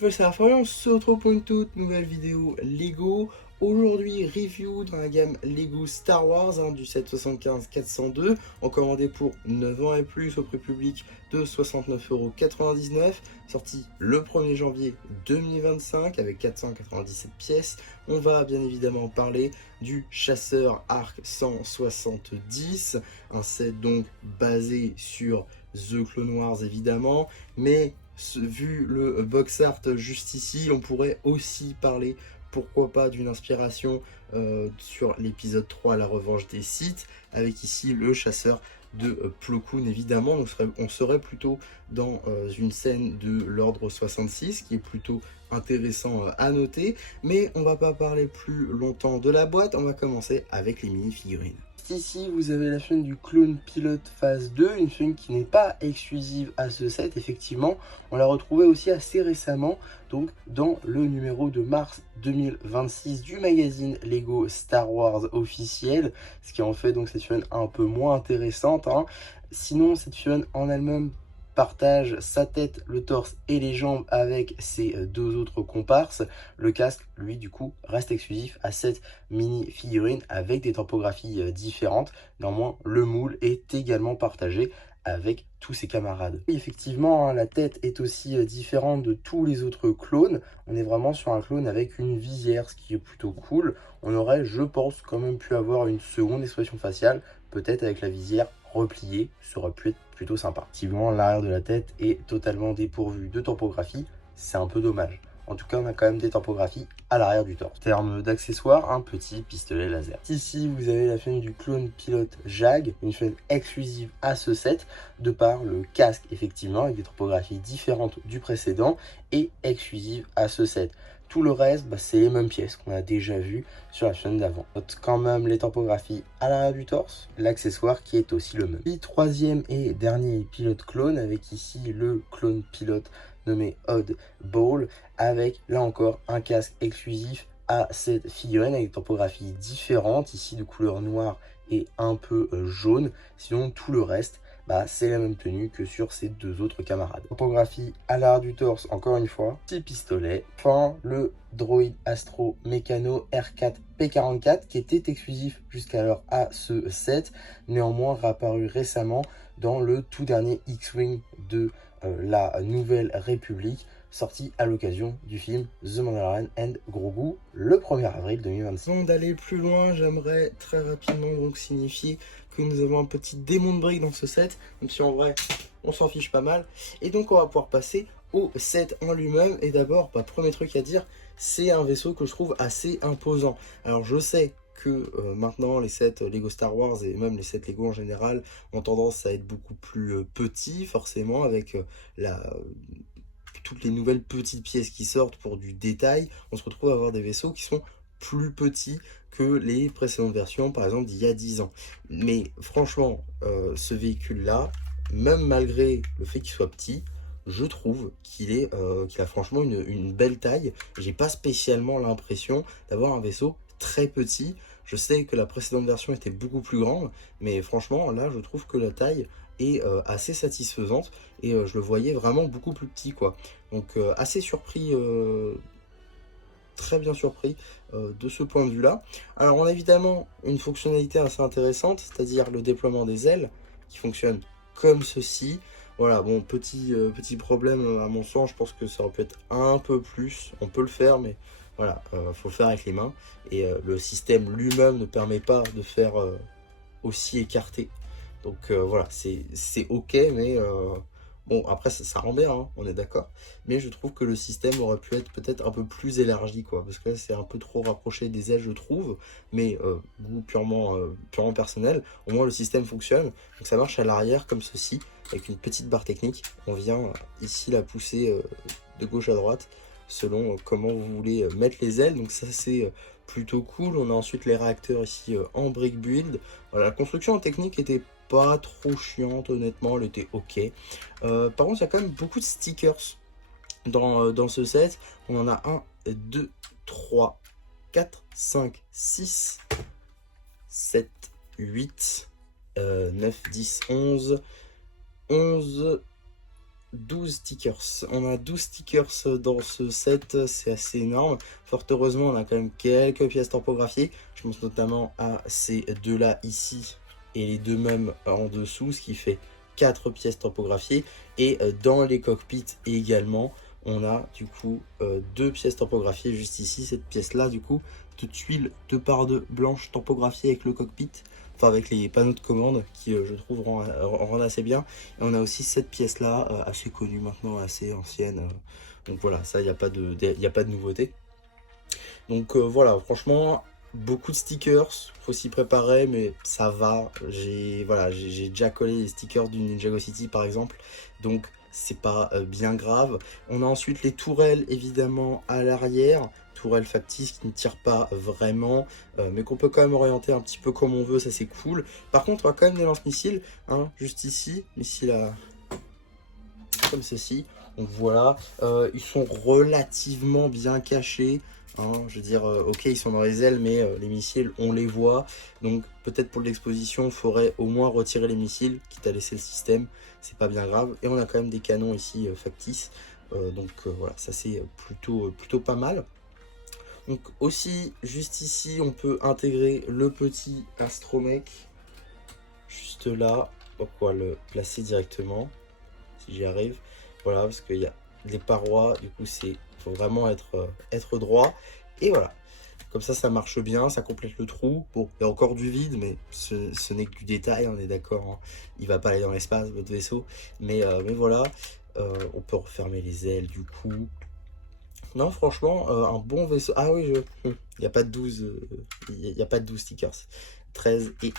Ça va faire, on se retrouve pour une toute nouvelle vidéo Lego. Aujourd'hui, review dans la gamme Lego Star Wars du 775-402, en commandé pour 9 ans et plus au prix public de 69,99 €, sorti le 1er janvier 2025 avec 497 pièces. On va bien évidemment parler du chasseur Arc 170, un set donc basé sur The Clone Wars évidemment, mais vu le box art juste ici, on pourrait aussi parler, pourquoi pas, d'une inspiration sur l'épisode 3, la revanche des Sith, avec ici le chasseur de Plo Koon évidemment. On serait plutôt dans une scène de l'ordre 66, qui est plutôt intéressant à noter, mais on va pas parler plus longtemps de la boîte, on va commencer avec les mini-figurines. Ici, vous avez la chaîne du Clone Pilot phase 2, une chaîne qui n'est pas exclusive à ce set, effectivement. On l'a retrouvée aussi assez récemment, donc dans le numéro de mars 2026 du magazine Lego Star Wars officiel, ce qui en fait donc cette chaîne un peu moins intéressante, hein. Sinon, cette chaîne en elle-même partage sa tête, le torse et les jambes avec ses deux autres comparses. Le casque, lui, du coup, reste exclusif à cette mini figurine avec des topographies différentes. Néanmoins, le moule est également partagé avec tous ses camarades. Et effectivement, hein, la tête est aussi différente de tous les autres clones. On est vraiment sur un clone avec une visière, ce qui est plutôt cool. On aurait, je pense, quand même pu avoir une seconde expression faciale, peut-être avec la visière repliée, ça aurait pu être plutôt sympa. Effectivement, l'arrière de la tête est totalement dépourvu de topographie, c'est un peu dommage. En tout cas, on a quand même des topographies à l'arrière du torse. En termes d'accessoires, un petit pistolet laser. Ici, vous avez la chaîne du Clone Pilot Jag, une chaîne exclusive à ce set, de par le casque, effectivement, avec des topographies différentes du précédent et exclusive à ce set. Tout le reste, c'est les mêmes pièces qu'on a déjà vues sur la chaîne d'avant. Note quand même les topographies à l'arrière du torse, l'accessoire qui est aussi le même. Puis troisième et dernier pilote clone, avec ici le clone pilote nommé Odd Ball, avec là encore un casque exclusif à cette figurine avec des topographies différentes, ici de couleur noire et un peu jaune. Sinon tout le reste, c'est la même tenue que sur ses deux autres camarades. Topographie à l'arrière du torse, encore une fois, petit pistolet. Enfin, le Droid Astro Meccano R4 P44 qui était exclusif jusqu'alors à ce set, néanmoins réapparu récemment dans le tout dernier X-Wing de la Nouvelle République, sorti à l'occasion du film The Mandalorian and Grogu le 1er avril 2026. Avant d'aller plus loin, j'aimerais très rapidement donc signifier que nous avons un petit Demon Break dans ce set, même si en vrai on s'en fiche pas mal. Et donc on va pouvoir passer au set en lui-même. Et d'abord, premier truc à dire, c'est un vaisseau que je trouve assez imposant. Alors je sais que maintenant les sets Lego Star Wars et même les sets Lego en général ont tendance à être beaucoup plus petits, forcément, avec toutes les nouvelles petites pièces qui sortent pour du détail. On se retrouve à avoir des vaisseaux qui sont plus petits que les précédentes versions, par exemple d'il y a 10 ans. Mais franchement, ce véhicule-là, même malgré le fait qu'il soit petit, je trouve qu'il a franchement une belle taille. J'ai pas spécialement l'impression d'avoir un vaisseau très petit. Je sais que la précédente version était beaucoup plus grande, mais franchement, là, je trouve que la taille est assez satisfaisante et je le voyais vraiment beaucoup plus petit, quoi. Donc, assez surpris, très bien surpris de ce point de vue-là. Alors, on a évidemment une fonctionnalité assez intéressante, c'est-à-dire le déploiement des ailes qui fonctionne comme ceci. Voilà, bon, petit problème à mon sens, je pense que ça aurait pu être un peu plus. On peut le faire, mais voilà, faut le faire avec les mains. Et le système lui-même ne permet pas de faire aussi écarté. Donc voilà, c'est ok, mais bon, après ça rend bien, hein, on est d'accord. Mais je trouve que le système aurait pu être peut-être un peu plus élargi, quoi. Parce que là, c'est un peu trop rapproché des ailes, je trouve. Mais goût purement personnel. Au moins, le système fonctionne. Donc ça marche à l'arrière comme ceci, avec une petite barre technique. On vient ici la pousser de gauche à droite, selon comment vous voulez mettre les ailes. Donc ça, c'est plutôt cool. On a ensuite les réacteurs ici en brick build. Voilà, la construction en technique était pas trop chiante, honnêtement, elle était ok. Par contre, il y a quand même beaucoup de stickers dans ce set. On en a 1, 2, 3, 4, 5, 6, 7, 8, 9, 10, 11, 11, 12 stickers. On a 12 stickers dans ce set, c'est assez énorme. Fort heureusement, on a quand même quelques pièces tampographiées. Je pense notamment à ces deux-là ici et les deux mêmes en dessous, ce qui fait 4 pièces tampographiées. Et dans les cockpits également, on a du coup 2 pièces tampographiées juste ici. Cette pièce-là, du coup, de tuiles 2x2 blanches tampographiées avec le cockpit. Enfin, avec les panneaux de commande qui, je trouve, rendent assez bien. Et on a aussi cette pièce-là, assez connue maintenant, assez ancienne. Donc voilà, ça, il n'y a pas de nouveauté. Donc voilà, franchement, beaucoup de stickers, faut s'y préparer, mais ça va. J'ai déjà collé les stickers du Ninjago City par exemple, donc c'est pas bien grave. On a ensuite les tourelles évidemment à l'arrière, tourelles factices qui ne tirent pas vraiment, mais qu'on peut quand même orienter un petit peu comme on veut, ça c'est cool. Par contre, on a quand même des lance-missiles, hein, juste ici, missiles à comme ceci. Donc voilà, ils sont relativement bien cachés. Hein, je veux dire, ok, ils sont dans les ailes, mais les missiles, on les voit. Donc peut-être pour l'exposition, il faudrait au moins retirer les missiles, quitte à laisser le système. C'est pas bien grave. Et on a quand même des canons ici factices. Donc voilà, ça c'est plutôt pas mal. Donc aussi, juste ici, on peut intégrer le petit astromech. Juste là, pourquoi le placer directement si j'y arrive. Voilà, parce qu'il y a des parois, du coup, faut vraiment être droit. Et voilà, comme ça marche bien, ça complète le trou. Bon, il y a encore du vide, mais ce n'est que du détail, on est d'accord. Hein. Il va pas aller dans l'espace, votre vaisseau. Mais voilà, on peut refermer les ailes, du coup. Non, franchement, un bon vaisseau. Ah oui, il n'y a pas de 12, il y a pas de 12 stickers. 13 et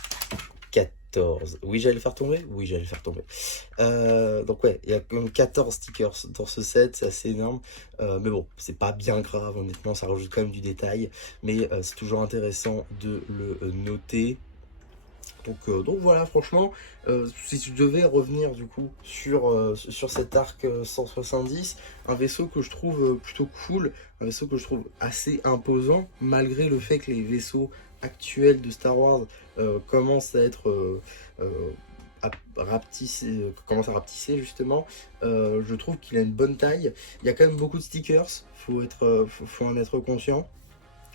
14. Oui, j'allais le faire tomber. Oui, j'allais le faire tomber. Donc ouais, il y a quand même 14 stickers dans ce set, c'est assez énorme. Mais bon, c'est pas bien grave, honnêtement, ça rajoute quand même du détail. Mais c'est toujours intéressant de le noter. Donc voilà, franchement, si je devais revenir du coup sur cet arc 170, un vaisseau que je trouve plutôt cool, un vaisseau que je trouve assez imposant, malgré le fait que les vaisseaux actuels de Star Wars commencent à être commence à rapetisser justement. Je trouve qu'il a une bonne taille. Il y a quand même beaucoup de stickers, faut en être conscient.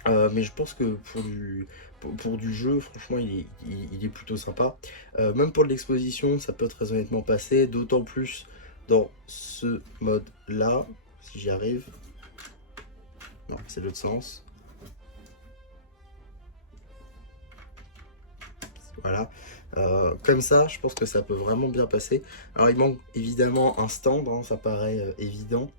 Mais je pense que pour du jeu, franchement, il est plutôt sympa. Même pour l'exposition, ça peut très honnêtement passer, d'autant plus dans ce mode-là, si j'y arrive. Non, c'est l'autre sens. Voilà. Comme ça, je pense que ça peut vraiment bien passer. Alors, il manque évidemment un stand, hein, ça paraît évident.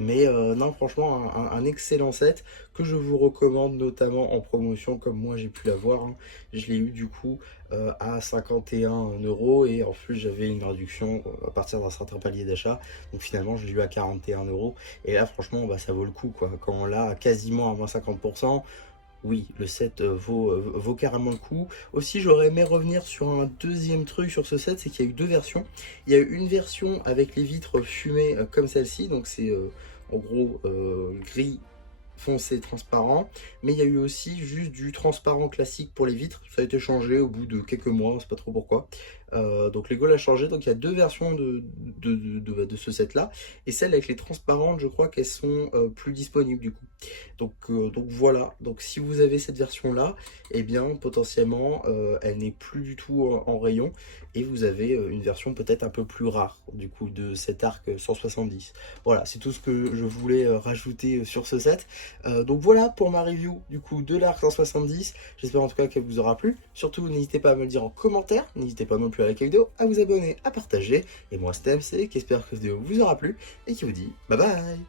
Mais non, franchement, un excellent set que je vous recommande, notamment en promotion, comme moi j'ai pu l'avoir. Hein. Je l'ai eu du coup à 51 € et en plus j'avais une réduction à partir d'un certain palier d'achat. Donc finalement, je l'ai eu à 41 €. Et là, franchement, bah, ça vaut le coup, quoi. Quand on l'a quasiment à moins 50%. Oui, le set vaut carrément le coup. Aussi, j'aurais aimé revenir sur un deuxième truc sur ce set, c'est qu'il y a eu deux versions. Il y a eu une version avec les vitres fumées comme celle-ci, donc c'est en gros gris foncé transparent, mais il y a eu aussi juste du transparent classique pour les vitres. Ça a été changé au bout de quelques mois, on sait pas trop pourquoi. Donc Lego l'a changé, donc il y a deux versions de ce set là, et celle avec les transparentes, je crois qu'elles sont plus disponibles du coup. Donc voilà, donc si vous avez cette version là, et bien potentiellement elle n'est plus du tout en rayon, et vous avez une version peut-être un peu plus rare du coup de cet arc 170. Voilà, c'est tout ce que je voulais rajouter sur ce set. Donc voilà pour ma review du coup de l'arc 170. J'espère en tout cas qu'elle vous aura plu. Surtout n'hésitez pas à me le dire en commentaire. N'hésitez pas non plus à liker la vidéo, à vous abonner, à partager. Et moi c'était MC qui espère que cette vidéo vous aura plu et qui vous dit bye bye.